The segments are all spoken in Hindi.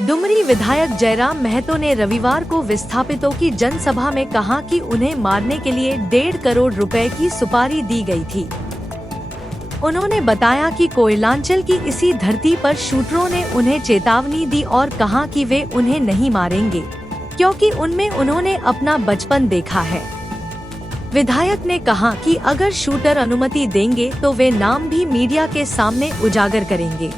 डुमरी विधायक जयराम महतो ने रविवार को विस्थापितों की जनसभा में कहा कि उन्हें मारने के लिए 1.5 करोड़ रुपए की सुपारी दी गई थी। उन्होंने बताया कि कोयलांचल की इसी धरती पर शूटरों ने उन्हें चेतावनी दी और कहा कि वे उन्हें नहीं मारेंगे, क्योंकि उनमें उन्होंने अपना बचपन देखा है। विधायक ने कहा कि अगर शूटर अनुमति देंगे तो वे नाम भी मीडिया के सामने उजागर करेंगे।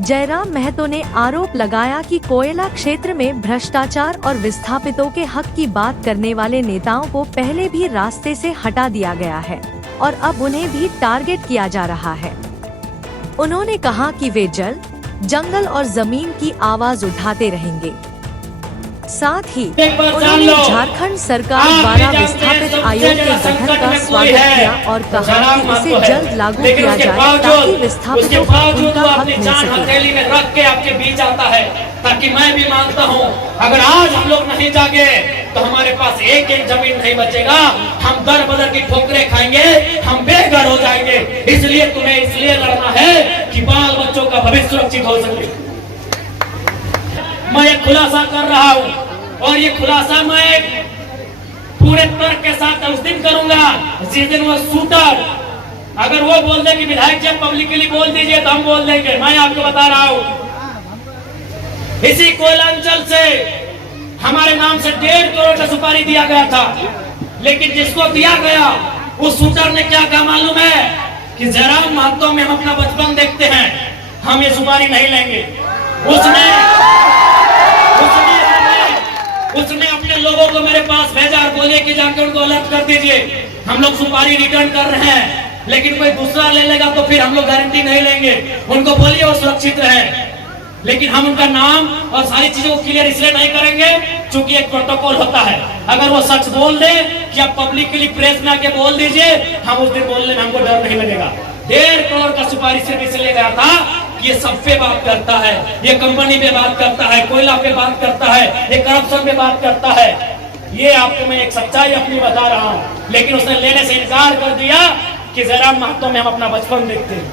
जयराम महतो ने आरोप लगाया कि कोयला क्षेत्र में भ्रष्टाचार और विस्थापितों के हक की बात करने वाले नेताओं को पहले भी रास्ते से हटा दिया गया है और अब उन्हें भी टारगेट किया जा रहा है। उन्होंने कहा कि वे जल, जंगल और जमीन की आवाज उठाते रहेंगे। साथ ही उन्होंने झारखंड सरकार द्वारा विस्थापित आयोग के गठन का स्वागत किया और कहा कि इसे जल्द लागू किया जाए ताकि विस्थापितों को उनका हक मिल सके। में रख के आपके बीच आता है, ताकि मैं भी मानता हूँ अगर आज हम लोग नहीं जागे तो हमारे पास एक एक जमीन नहीं बचेगा, हम दर बदर की ठोकरें खाएंगे, हम बेघर हो जाएंगे। इसलिए तुम्हें इसलिए लड़ना है कि बाल बच्चों का भविष्य सुरक्षित हो सके। मैं एक खुलासा कर रहा हूँ और ये खुलासा मैं पूरे तर्क के साथ उस दिन करूंगा जिस दिन वो शूटर अगर वो बोल दे कि विधायक जी पब्लिकली बोल दीजिए तो हम बोल देंगे। मैं आपको बता रहा हूँ इसी कोयलांचल से हमारे नाम से 1.5 करोड़ का सुपारी दिया गया था, लेकिन जिसको दिया गया उस शूटर ने क्या कहा मालूम है कि जयराम महतो में हम अपना बचपन देखते हैं, हम ये सुपारी नहीं लेंगे। उसने अपने लोगों को मेरे पास भेजा और बोले कि जाकर उनको अलर्ट कर दीजिए, हम लोग सुपारी रिटर्न कर रहे हैं, लेकिन कोई दूसरा ले लेगा तो फिर हम लोग गारंटी नहीं लेंगे। उनको बोलिए वो सुरक्षित रहे, लेकिन हम उनका नाम और सारी चीजों को क्लियर इसलिए नहीं करेंगे क्योंकि एक प्रोटोकॉल होता है। अगर वो सच बोल दे कि आप पब्लिकली प्रेस में आके बोल दीजिए, हम उस दिन बोलने में हमको डर नहीं लगेगा। 1.5 करोड़ का सुपारी सिर्फ इसलिए गया था कि ये सब पे बात करता है, ये कंपनी पे बात करता है, कोयला पे बात करता है, ये करप्शन पे बात करता है। ये आपको मैं एक सच्चाई अपनी बता रहा हूँ, लेकिन उसने लेने से इनकार कर दिया कि जयराम महतो में हम अपना बचपन देखते हैं।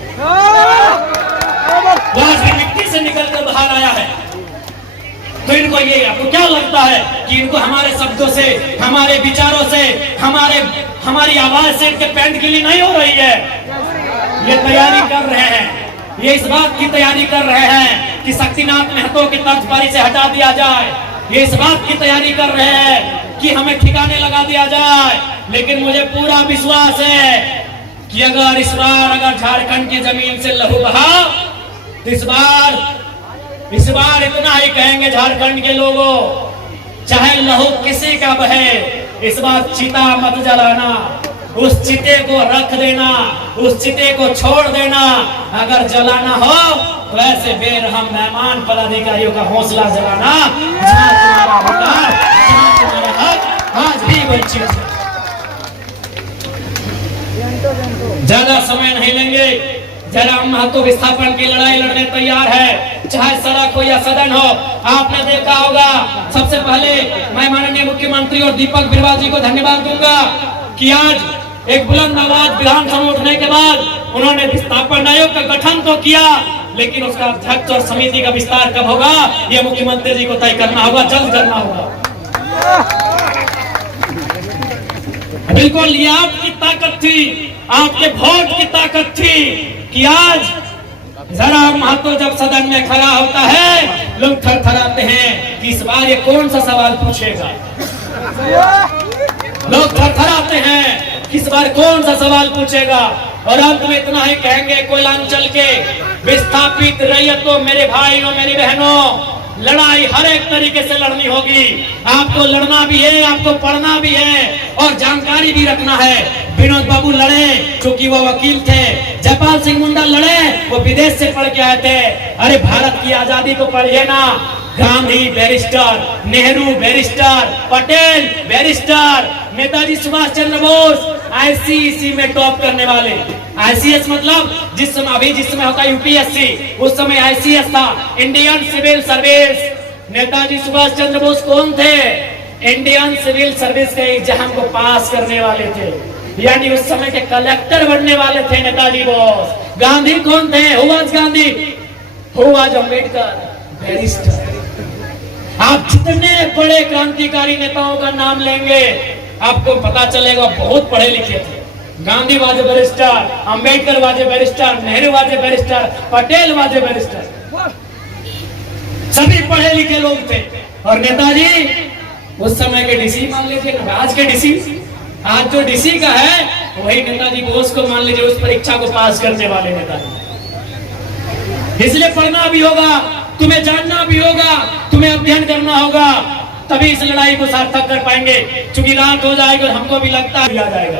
वो आज मिट्टी से निकल कर बाहर आया है, तो इनको ये आपको क्या लगता है कि इनको हमारे शब्दों से, हमारे विचारों से, हमारी आवाज से इनके पैंट गिली नहीं हो रही है? ये तैयारी कर रहे हैं, ये इस बात की तैयारी कर रहे हैं कि शक्तिनाथ महतो की तख्तपारी से हटा दिया जाए, ये इस बात की तैयारी कर रहे हैं कि हमें ठिकाने लगा दिया जाए। लेकिन मुझे पूरा विश्वास है कि अगर इस बार झारखंड की जमीन से लहू बहा तो इस बार इतना ही कहेंगे झारखंड के लोगों, चाहे लहू किसी का बहे, इस बार चिता मत जलाना, उस चिते को रख देना, उस चिते को छोड़ देना। अगर जलाना हो तो ऐसे बेरहम मेहमान पदाधिकारियों का हौसला जलाना, जहां तुम्हारा अधिकार, जहां तुम्हारा हक आज भी वंचित है। ज्यादा समय नहीं लेंगे, जयराम महतो विस्थापन की लड़ाई लड़ने तैयार है, चाहे सड़क हो या सदन हो। आपने देखा होगा, सबसे पहले मैं माननीय मुख्यमंत्री और दीपक बिरवा जी को धन्यवाद दूंगा कि आज एक बुलंद आवाज विधानसभा में उठने के बाद उन्होंने विस्थापन आयोग का गठन तो किया, लेकिन उसका अध्यक्ष और समिति का विस्तार कब होगा ये मुख्यमंत्री जी को तय करना होगा, जल्द करना होगा। बिल्कुल ये आपकी ताकत थी, आपके वोट की ताकत थी कि आज जयराम महतो जब सदन में खड़ा होता है लोग थरथराते हैं कि इस बार ये कौन सा सवाल पूछेगा। लोग थरथराते हैं कि इस बार कौन सा सवाल पूछेगा। और अंत में इतना ही कहेंगे, कोयलांचल के विस्थापित रैयतों, मेरे भाइयों मेरी बहनों, लड़ाई हर एक तरीके से लड़नी होगी। आपको लड़ना भी है, आपको पढ़ना भी है और जानकारी भी रखना है। विनोद बाबू लड़े क्योंकि वो वकील थे, जयपाल सिंह मुंडा लड़े वो विदेश से पढ़ के आए थे। अरे भारत की आजादी को पढ़िए ना, Gandhi barrister, Nehru barrister, Patel barrister, Netaji Subhash Chandra Bose ICSE में टॉप करने वाले। आईसीएस मतलब जिस समय होता है यूपीएससी, उस समय आईसीएस था, Indian civil service. Netaji Subhash Chandra Bose कौन थे? इंडियन सिविल सर्विस के एग्जाम को पास करने वाले थे, यानी उस समय के कलेक्टर बनने वाले थे नेताजी बोस। गांधी कौन थे? Who was Gandhi? Who was Ambedkar? Barrister. आप जितने बड़े क्रांतिकारी नेताओं का नाम लेंगे आपको पता चलेगा बहुत पढ़े लिखे थे। गांधी वाजे बैरिस्टर, अंबेडकर वाजे बैरिस्टर, नेहरू वाजे बैरिस्टर, पटेल वाजे बैरिस्टर, सभी पढ़े लिखे लोग थे। और नेताजी उस समय के डीसी मान लीजिए, आज के डीसी, आज जो डीसी का है वही नेताजी बोस को मान लीजिए, उस परीक्षा को पास करने वाले नेताजी। इसलिए पढ़ना भी होगा, तुम्हें जानना भी होगा, तुम्हें अध्ययन करना होगा, तभी इस लड़ाई को सार्थक कर पाएंगे। चूंकि रात हो जाएगी और हमको भी लगता है आ जाएगा।